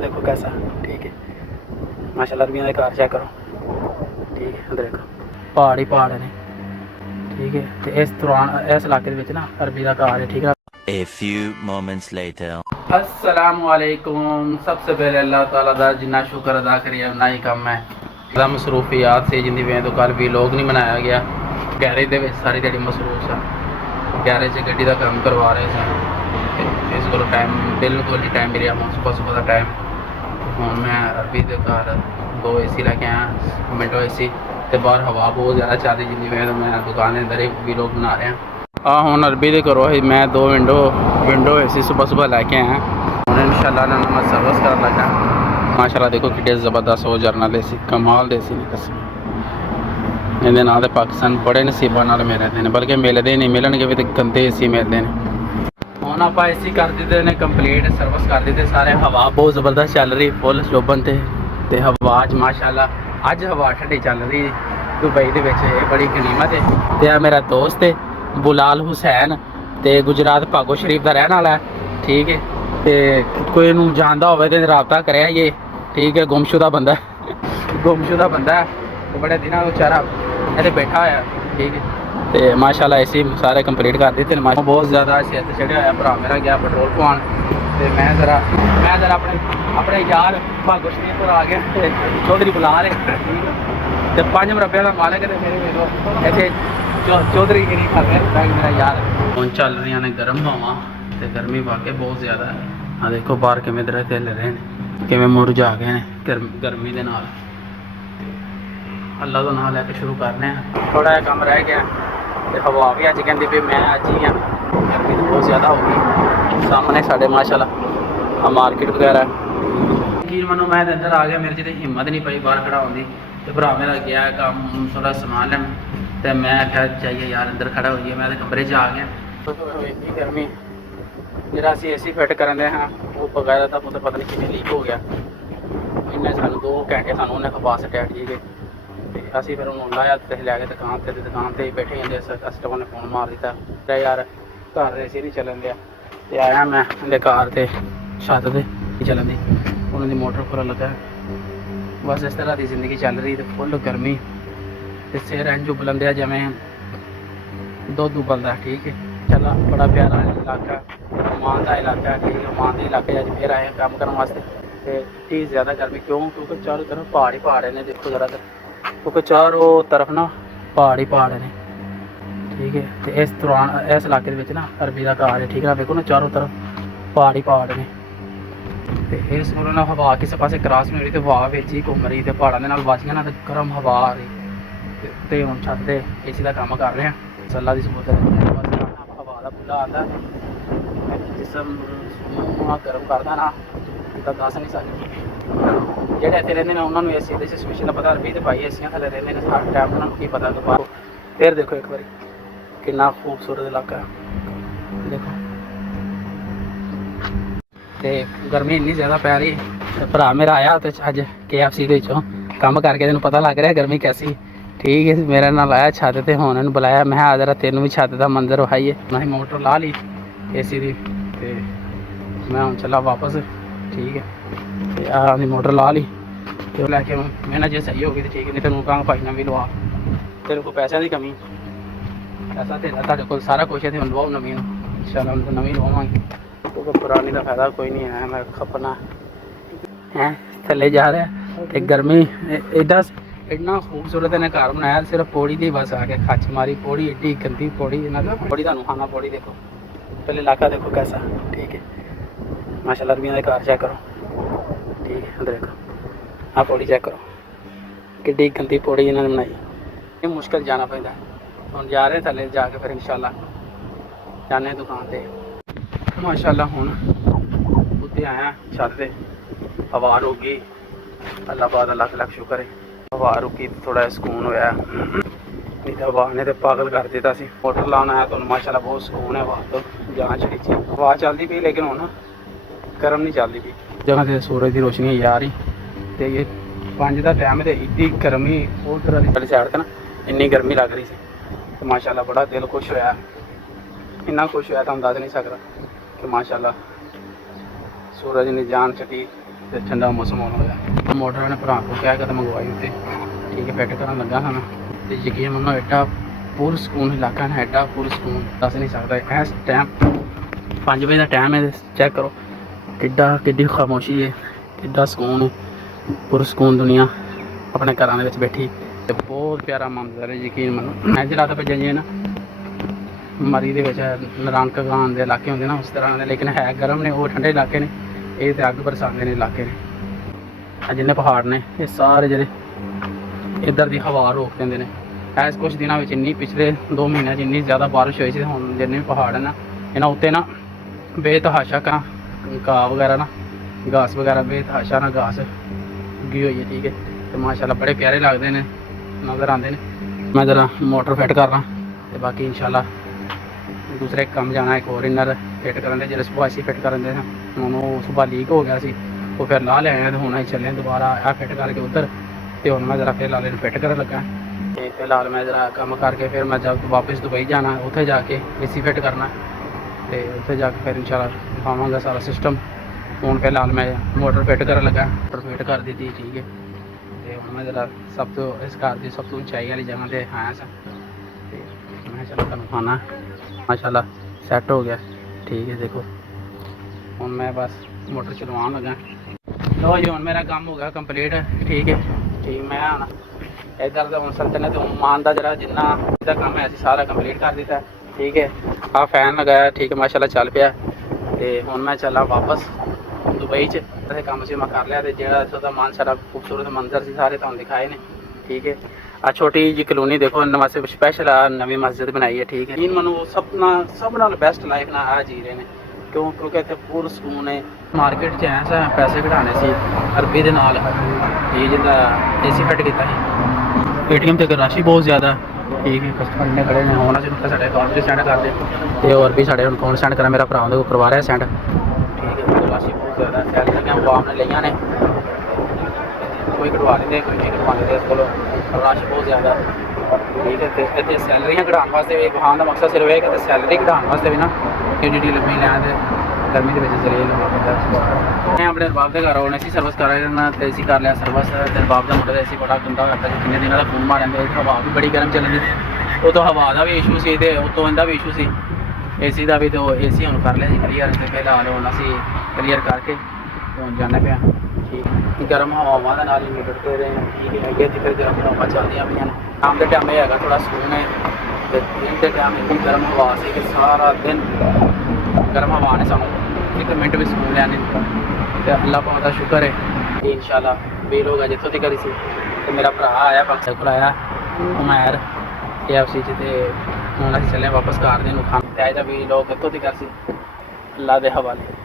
देखो कैसा, ठीक है माशाल्लाह। अरबियों का घर चेक करो, ठीक है देखो पहाड़ ही पहाड़ ने, ठीक है। तो इस दौरान इस इलाके में ना अरबी का घर है, ठीक है। A few moments later. अस्सलामुअलैकुम। सबसे पहले अल्लाह ताला दा जिन्ना शुक्र अदा करिए उन्ना ही कम है। मसरूफियात से जिंदी वे तो कल भी लोग नहीं मनाया गया। गैरेज दे विच सारी दिहाड़ी मसरूफ सा, गैरेज च गड्डी दा काम करवा रहे सन। इस को टाइम बिल्कुल ही टाइम मिलिया हुण सुबह सुबह का टाइम। हुण मैं अरबी दे घर 2 AC लैके आया, विंडो AC ते बाहर हवा बहुत ज़्यादा चल रही जिंदी वे तो मैं दुकान के अंदर ही वीलॉग बना रहा। हुण अरबी दे घरों ही मैं 2 विंडो AC सुबह सुबह लैके आया। हुण इंशाअल्लाह ना मैं सर्विस करन लगा। माशाअल्लाह देखो किड्डे ज़बरदस्त हो जरनल AC, कमाल दे AC ने कसम। इहदे नाल ते पाकिस्तान बड़े नसीबां नाल मिलदे ने, बल्कि मिलदे नहीं, मिलणगे भी ते गंदे AC मिलदे ने। हुण आपां AC कर दित्ते ने कंप्लीट, सर्विस कर दित्ते सारे। हवा बहुत ज़बरदस्त चल रही फुल शोभन ते हवा च माशाअल्लाह अज हवा ठंडी चल रही दुबई दे विच। ये बड़ी गनीमत है। ते आ मेरा दोस्त है बुलाल हुसैन, ते गुजरात भागो शरीफ का रहने वाला है, ठीक है। ते कोई नूं जानदा होवे ते राबता करेआ ये, ठीक है। गुमशुदा बंदा गुमशुदा बंदा है, तो बड़े दिनों बेचारा इत्थे बैठा होया, ठीक है। ते माशाअल्लाह AC सारे कंप्लीट कर दित्ते ने। बहुत ज़्यादा सिर ते चढ़िया होया, भरा मेरा गया पेट्रोल पवान, ते मैं जरा अपने यार भागो शरीफ पर आ गया, चौधरी बुलाल है, ते 5 मरबे का मालिक है। मेरे मेरे इत्थे चौधरी गिरी कर मेरा यार। हुण चल रही ने गर्म हवा, ते गर्मी वाकई बहुत ज़्यादा है। आ देखो बाहर किवें दरख्त हिल रहे हैं, किवें मुरझा गए हैं गर्मी के नाल। अल्लाह तो नाम लैके शुरू करने हैं। थोड़ा जहा कम रह गया, तो हवा भी अज कहती भी मैं अज ही हाँ, गर्मी तो बहुत ज़्यादा हो गई। सामने साढ़े माशाल्लाह मार्केट वगैरह यकीन मनो मैं अंदर आ गया, मेरे तो हिम्मत नहीं पई बाहर खड़ा होने। तो भरा मेरा गया काम थोड़ा समान लैन, तो मैं आख्या चाहिए यार अंदर खड़ा होइए। मैं तो कमरे च आ गया। तो इतनी गर्मी जरा असी AC फिट करन दे हाँ, वो बगैर तो पता नहीं किमें लीक हो गया। इन्हें सानू 2 घंटे सानू उन्हें खपा सटिया, ठीक है। तो असी फिर उन्होंने लाया तो लैके दुकान पर ही बैठे होंगे। कस्टमर ने फोन मार दिता यार घर AC नहीं चलन दिया। तो आया मैं उनके कार से छत से चलन दी, उन्होंने मोटर खुला लगा। बस इस तरह की जिंदगी चल रही, तो फुल गर्मी, तो सिर इंज उबलंदे जिवें दुध उबलदा, ठीक है। चला बड़ा प्यारा इलाका, ओमान का इलाका, ठीक है। ओमान के इलाके अज फिर आए काम करने वास्ते। तो इतनी ज़्यादा गर्मी क्यों, क्योंकि चारों तरफ पहाड़ ही पहाड़ ने। देखो ज़रा, क्योंकि चारों तरफ ना पहाड़ ही पहाड़ ने, ठीक है। तो इस दौरान इस इलाके ना अरबी का घर है, ठीक है। देखो ना चारों तरफ पहाड़ ही पहाड़ ने। तो इस कोलों ना हवा किसी पास क्रॉस नहीं हो रही, तो हवा बिच ही घूम रही, तो पहाड़ों के नाल बचियां ना, तो गर्म हवा आ रही। तो हम छत से AC का काम कर रहे हैं। अल्लाह की सबूत हवा का बुला आता जिसम गर्म करता ना, तो दस नहीं सकते। जेह्ड़े इत्थे रहिंदे ने उन्होंने AC दी सिचुएशन का पता। अरबी ते भाई एसियां थल्ले रहिंदे ने, हर टाइम उन्होंने की पता कि बाहर। फिर देखो एक बार कितना खूबसूरत इलाका है, देखो। तो गर्मी इन्नी ज़्यादा पै रही, भरा मेरा आया तो अज KFC के काम करके तेन पता लग रहा गर्मी कैसी, ठीक है। मेरे नाल आया छत ते, हुण इहनूं बुलाया, मैं जरा तेनों भी छत का मंजर विखाइए। मैं मोटर ला ली AC की, तो मैं हुण चला वापस, ठीक है। तो मोटर ला ली, तो लैके मैं ना जे सही हो गई तो ठीक है, नहीं तो कहांगा भाई नवीं लवा। तेरे को पैसों की कमी, पैसा तेरा तुहाडे कोल सारा कुछ है, तो लवाओ नवीं। इंशाअल्लाह हम तो नवीं लवावांगे, क्योंकि पुरानी का फायदा कोई नहीं है। मैं खपना है थले जा रहा है, तो गर्मी एडा इन्ना खूबसूरत इन्हें घर बनाया, सिर्फ पौड़ी की बस आके खच मारी। पौड़ी एड्डी गंदी पौड़ी, पौड़ी तुहानूं खाना पौड़ी देखो, पहले इलाका देखो कैसा, ठीक है। माशाल्लाह अरबियों का घर चेक करो, ठीक है। देखो हाँ पौड़ी चेक करो, किड्डी गंदी पौड़ी इन्होंने बनाई। ये मुश्किल जाना पैंदा, हुण जा रहे थले जाके फिर इंशाअल्लाह जाने दुकान पर। माशाअल्लाह हुण उत्ते आया छत ते, हवा रुकी। अल्लाह पाक दा लख लख शुक्र है, हवा रुकी थोड़ा सुकून होया, नहीं तो हवा ने तो पागल कर दिता सी। मोटर लाना आया तो माशाअल्लाह बहुत सुकून है, हवा तो जान चढ़ी थी। हवा चलती पी, लेकिन हुण गर्म नहीं चलती पी। जगह से सूरज की रोशनी आई आ रही, तो ये 5 का टाइम है, तो इतनी गर्मी उधर वाली साइड ना इन्नी गर्मी लग रही थी। तो माशाअल्लाह बड़ा दिल खुश होया, इन्ना खुश होया तो हम दस नहीं सकता कि माशाअल्लाह सूरज ने जान चढ़ी, ਤੇ ਠੰਡਾ ਮੌਸਮ ਹੋਣ ਹੋਇਆ। ਮੋਟਰ ਨੇ ਭਰਾ ਕੋ ਕਹਿ ਕੇ ਮੰਗਵਾਈ ਉੱਤੇ, ਠੀਕ ਹੈ, ਫਿੱਟ ਕਰਨ ਲੱਗਾ ਹਾਂ ਤੇ ਯਕੀਨ ਮੰਨੋ ਐਡਾ ਪੁਰਸਕੂਨ ਇਲਾਕਾ ਹੈ, ਐਡਾ ਪੁਰਸਕੂਨ ਦੱਸ ਨਹੀਂ ਸਕਦਾ। ਇਸ ਟਾਈਮ 5 ਵਜੇ ਦਾ ਟਾਈਮ ਹੈ, ਚੈੱਕ ਕਰੋ ਕਿੱਡੀ ਖਾਮੋਸ਼ੀ ਹੈ, ਕਿੱਡਾ ਸਕੂਨ ਹੈ, ਪੁਰਸਕੂਨ ਦੁਨੀਆ ਆਪਣੇ ਘਰਾਂ ਦੇ ਵਿੱਚ ਬੈਠੀ ਤੇ ਬਹੁਤ ਪਿਆਰਾ ਮੰਜ਼ਰ ਹੈ। ਯਕੀਨ ਮੰਨੋ ਮੈਂ ਜਰਾਤ ਭੇਜਾਂ ਜੀ ਨਾ ਮਰੀ ਦੇ ਵਿੱਚ ਨਰੰਕ ਗਾਨ ਦੇ ਇਲਾਕੇ ਹੁੰਦੇ ਨਾ ਉਸ ਤਰ੍ਹਾਂ ਦੇ, ਲੇਕਿਨ ਹੈ ਗਰਮ ਨੇ, ਉਹ ਠੰਡੇ ਇਲਾਕੇ ਨੇ, ਇਹ ਤੇ ਅੱਗ ਬਰਸਾਉਂਦੇ ਨੇ ਇਲਾਕੇ ਨੇ। ਆ ਜਿੰਨੇ ਪਹਾੜ ਨੇ ਇਹ ਸਾਰੇ ਜਿਹੜੇ ਇੱਧਰ ਦੀ ਹਵਾ ਰੋਕ ਦਿੰਦੇ ਨੇ। ਇਸ ਕੁਛ ਦਿਨਾਂ ਵਿੱਚ ਇੰਨੀ ਪਿਛਲੇ 2 ਮਹੀਨਿਆਂ 'ਚ ਇੰਨੀ ਜ਼ਿਆਦਾ ਬਾਰਿਸ਼ ਹੋਈ ਸੀ। ਹੁਣ ਜਿੰਨੇ ਵੀ ਪਹਾੜ ਨੇ ਨਾ ਇਹਨਾਂ ਉੱਤੇ ਨਾ ਬੇਤਹਾਸ਼ਾ ਘਾਹ ਵਗੈਰਾ ਨਾ ਘਾਸ ਵਗੈਰਾ ਬੇਤਹਾਸ਼ਾ ਨਾ ਘਾਸ ਉੱਗੀ ਹੋਈ ਹੈ, ਠੀਕ ਹੈ, ਤੇ ਮਾਸ਼ਾਅੱਲਾ ਬੜੇ ਪਿਆਰੇ ਲੱਗਦੇ ਨੇ, ਨਜ਼ਰ ਆਉਂਦੇ ਨੇ। ਮੈਂ ਜ਼ਰਾ ਮੋਟਰ ਫਿੱਟ ਕਰ ਲਾਂ ਤੇ ਬਾਕੀ ਇਨਸ਼ਾਅੱਲਾ ਦੂਸਰੇ ਕੰਮ ਜਾਣਾ, ਇੱਕ ਹੋਰ ਇਨਰ ਫਿੱਟ ਕਰਨ ਦੇ, ਜਿਹੜੇ ਸੁਬਾਹ ਅਸੀਂ ਫਿੱਟ ਕਰਨ ਦੇ ਹਾਂ, ਹੁਣ ਉਹ ਸੁਬਾਹ ਲੀਕ ਹੋ ਗਿਆ ਸੀ, ਉਹ ਫਿਰ ਲਾ ਲਿਆਏ ਤੇ ਹੁਣ ਅਸੀਂ ਚੱਲੇ ਦੁਬਾਰਾ ਆ ਫਿੱਟ ਕਰਕੇ ਉੱਧਰ, ਤੇ ਹੁਣ ਮੈਂ ਜ਼ਰਾ ਫਿਰ ਲਾਲੇ ਨੂੰ ਫਿੱਟ ਕਰਨ ਲੱਗਾ। ਤੇ ਫਿਲਹਾਲ ਮੈਂ ਜ਼ਰਾ ਕੰਮ ਕਰਕੇ ਫਿਰ ਮੈਂ ਜਦ ਵਾਪਸ ਦੁਬਈ ਜਾਣਾ, ਉੱਥੇ ਜਾ ਕੇ AC ਫਿੱਟ ਕਰਨਾ ਤੇ ਉੱਥੇ ਜਾ ਕੇ ਫਿਰ ਇਨਸ਼ਾਅੱਲਾ ਪਾਵਾਂਗਾ ਸਾਰਾ ਸਿਸਟਮ। ਹੁਣ ਫਿਲਹਾਲ ਮੈਂ ਮੋਟਰ ਫਿੱਟ ਕਰਨ ਲੱਗਾ, ਮੋਟਰ ਫਿੱਟ ਕਰ ਦਿੱਤੀ, ਠੀਕ ਹੈ, ਤੇ ਹੁਣ ਮੈਂ ਜ਼ਰਾ ਸਭ ਤੋਂ ਇਸ ਘਰ ਦੀ ਸਭ ਤੋਂ ਉਚਾਈ ਵਾਲੀ ਜਗ੍ਹਾ 'ਤੇ ਆਇਆ ਸਾਂ ਤੇ ਮੈਂ ਚਲੋ ਤੁਹਾਨੂੰ ਖਾਣਾ ਮਾਸ਼ਾਅੱਲਾ ਸੈੱਟ ਹੋ ਗਿਆ, ਠੀਕ ਹੈ। ਦੇਖੋ ਹੁਣ ਮੈਂ ਬਸ ਮੋਟਰ ਚਲਵਾਉਣ ਲੱਗਾ। ਲੋ ਜੀ ਹੁਣ ਮੇਰਾ ਕੰਮ ਹੋ ਗਿਆ ਕੰਪਲੀਟ, ਠੀਕ ਹੈ, ਠੀਕ। ਮੈਂ ਹੁਣ ਇੱਧਰ ਦਾ ਹੁਣ ਸਲਤਨਤ ਉਮਾਨ ਦਾ ਜਿਹੜਾ ਜਿੰਨਾ ਇਹਦਾ ਕੰਮ ਹੈ ਅਸੀਂ ਸਾਰਾ ਕੰਪਲੀਟ ਕਰ ਦਿੱਤਾ, ਠੀਕ ਹੈ। ਆਹ ਫੈਨ ਲਗਾਇਆ, ਠੀਕ ਹੈ, ਮਾਸ਼ਾਅੱਲਾ ਚੱਲ ਪਿਆ। ਤੇ ਹੁਣ ਮੈਂ ਚੱਲਾਂ ਵਾਪਸ ਦੁਬਈ 'ਚ, ਅਤੇ ਕੰਮ ਸੀ ਮੈਂ ਕਰ ਲਿਆ, ਤੇ ਜਿਹੜਾ ਇੱਥੋਂ ਦਾ ਮਨ ਸਾਰਾ ਖੂਬਸੂਰਤ ਮੰਜ਼ਰ ਸੀ ਸਾਰੇ ਤੁਹਾਨੂੰ ਦਿਖਾਏ ਨੇ, ਠੀਕ ਹੈ। ਆ ਛੋਟੀ ਜਿਹੀ ਕਲੋਨੀ ਦੇਖੋ, ਇਹਨਾਂ ਵਾਸਤੇ ਸਪੈਸ਼ਲ ਆ ਨਵੀਂ ਮਸਜਿਦ ਬਣਾਈ ਹੈ, ਠੀਕ ਹੈ। ਇਹ ਮੈਨੂੰ ਸਭ ਨਾਲ ਬੈਸਟ ਲਾਈਫ ਨਾਲ ਆ ਜੀ ਰਹੇ ਨੇ, ਕਿਉਂਕਿ ਇੱਥੇ ਪੂਰ ਸਕੂਨ ਹੈ। ਮਾਰਕੀਟ 'ਚ ਐਸਾ ਪੈਸੇ ਕਢਾਉਣੇ ਸੀ ਅਰਬੀ ਦੇ ਨਾਲ, ਇਹ ਜਿੱਦਾਂ AC ਫਿੱਟ ਕੀਤਾ ਸੀ। ATM ਤੇ ਰਸ਼ ਹੀ ਬਹੁਤ ਜ਼ਿਆਦਾ, ਠੀਕ ਹੈ, ਕਸਟਮਰ ਇੰਨੇ ਖੜੇ ਨੇ, ਹੁਣ ਅਸੀਂ ਸਾਡੇ ਅਕਾਊਂਟ 'ਚ ਸੈਂਡ ਕਰਦੇ ਤੇ ਹੋਰ ਵੀ ਸਾਡੇ ਹੁਣ ਕੌਣ ਸੈਂਡ ਕਰਾਂ, ਮੇਰਾ ਭਰਾ ਉਹਦੇ ਕੋਲ ਕਰਵਾ ਰਿਹਾ ਸੈਂਡ, ਠੀਕ ਹੈ। ਰਸ਼ ਹੀ ਬਹੁਤ ਜ਼ਿਆਦਾ, ਸੈਲਰੀਆਂ ਆਵਾਮ ਨੇ ਲਈਆਂ ਨੇ, ਕੋਈ ਕਢਵਾ ਲੈਂਦੇ ਕੋਈ ਨਹੀਂ ਕਢਵਾ ਲੈਂਦੇ, ਇਸ ਕੋਲੋਂ ਰਸ਼ ਬਹੁਤ ਜ਼ਿਆਦਾ, ਠੀਕ ਹੈ। ਤੇ ਇੱਥੇ ਸੈਲਰੀਆਂ ਕਢਾਉਣ ਵਾਸਤੇ ਵੀ ਬਹਾਨ ਦਾ ਮਕਸਦ ਸਿਰਫ ਇਹ ਕਿ ਸੈਲਰੀ ਕਢਾਉਣ ਵਾਸਤੇ ਵੀ ਨਾ ਏਡੀ ਲੰਮੀ ਲੈਣ ਦੇ ਗਰਮੀ ਦੇ ਵਿੱਚ ਜ਼ਰੀਏ ਲਵਾਉਣਾ ਪੈਂਦਾ। ਮੈਂ ਆਪਣੇ ਰਬਾਬ ਦੇ ਘਰ ਆਉਣੇ ਸੀ ਸਰਵਿਸ ਕਰ ਰਿਹਾ ਤੇ ਅਸੀਂ ਕਰ ਲਿਆ ਸਰਵਿਸ, ਤੇ ਰਬਾਬ ਦਾ ਮੁੰਡਾ ਸੀ ਬੜਾ ਗੰਦਾ ਕਰਦਾ ਸੀ, ਕਿੰਨੇ ਦਿਨਾਂ ਦਾ ਫੋਨ ਮਾਰ ਜਾਂਦੇ, ਹਵਾ ਵੀ ਬੜੀ ਗਰਮ ਚੱਲਦੀ ਸੀ, ਉਹ ਤੋਂ ਹਵਾ ਦਾ ਵੀ ਇਸ਼ੂ ਸੀ ਤੇ ਉਤੋਂ ਇਹਦਾ ਵੀ ਇਸ਼ੂ ਸੀ AC ਦਾ ਵੀ, ਤੇ ਉਹ AC ਹੁਣ ਕਰ ਲਿਆ ਸੀ ਕਲੀਅਰ, ਤੇ ਫਿਲਹਾਲ ਹੁਣ ਅਸੀਂ ਕਲੀਅਰ ਕਰਕੇ ਹੁਣ ਜਾਣਾ ਪਿਆ, ਠੀਕ। ਗਰਮ ਹਵਾਵਾਂ ਦੇ ਨਾਲ ਹੀ ਨਿਕਲਦੇ ਰਹੇ, ਠੀਕ ਹੈ। ਅੱਗੇ ਫਿਰ ਗਰਮ ਹਵਾਵਾਂ ਚੱਲਦੀਆਂ ਪਈਆਂ ਨੇ। ਸ਼ਾਮ ਦੇ ਟਾਈਮ ਇਹ ਹੈਗਾ ਥੋੜਾ ਸਕੂਨ ਹੈ, ਤੇ ਦਿਨ ਦੇ ਟਾਈਮ ਇੰਨੀ ਗਰਮ ਹਵਾ ਸੀ ਕਿ ਸਾਰਾ ਦਿਨ ਗਰਮ ਹਵਾ ਨੇ ਸਾਨੂੰ 1 ਮਿੰਟ ਵੀ ਸਕੂਨ ਲਿਆ ਨਹੀਂ ਦਿੱਤਾ, ਤੇ ਅੱਲਾਹ ਪਾਕ ਦਾ ਸ਼ੁਕਰ ਹੈ ਕਿ ਇਨਸ਼ਾਅੱਲਾ ਵੀ ਲੋਕ ਜਿੱਥੋਂ ਦੀ ਕਰੀ ਸੀ। ਤੇ ਮੇਰਾ ਭਰਾ ਆਇਆ ਪਾਕਿਸਤਾਨ ਕੋਲ ਆਇਆ ਉਮੈਰ KFC 'ਚ, ਤੇ ਹੁਣ ਅਸੀਂ ਚੱਲੇ ਵਾਪਸ ਘਰ ਦੇ ਨੂੰ ਖਾਣ ਤੇ ਆਇਆ ਵੀ ਲੋਕ ਕਿੱਥੋਂ ਦੀ ਕਰ ਸੀ, ਅੱਲਾਹ ਦੇ ਹਵਾਲੇ।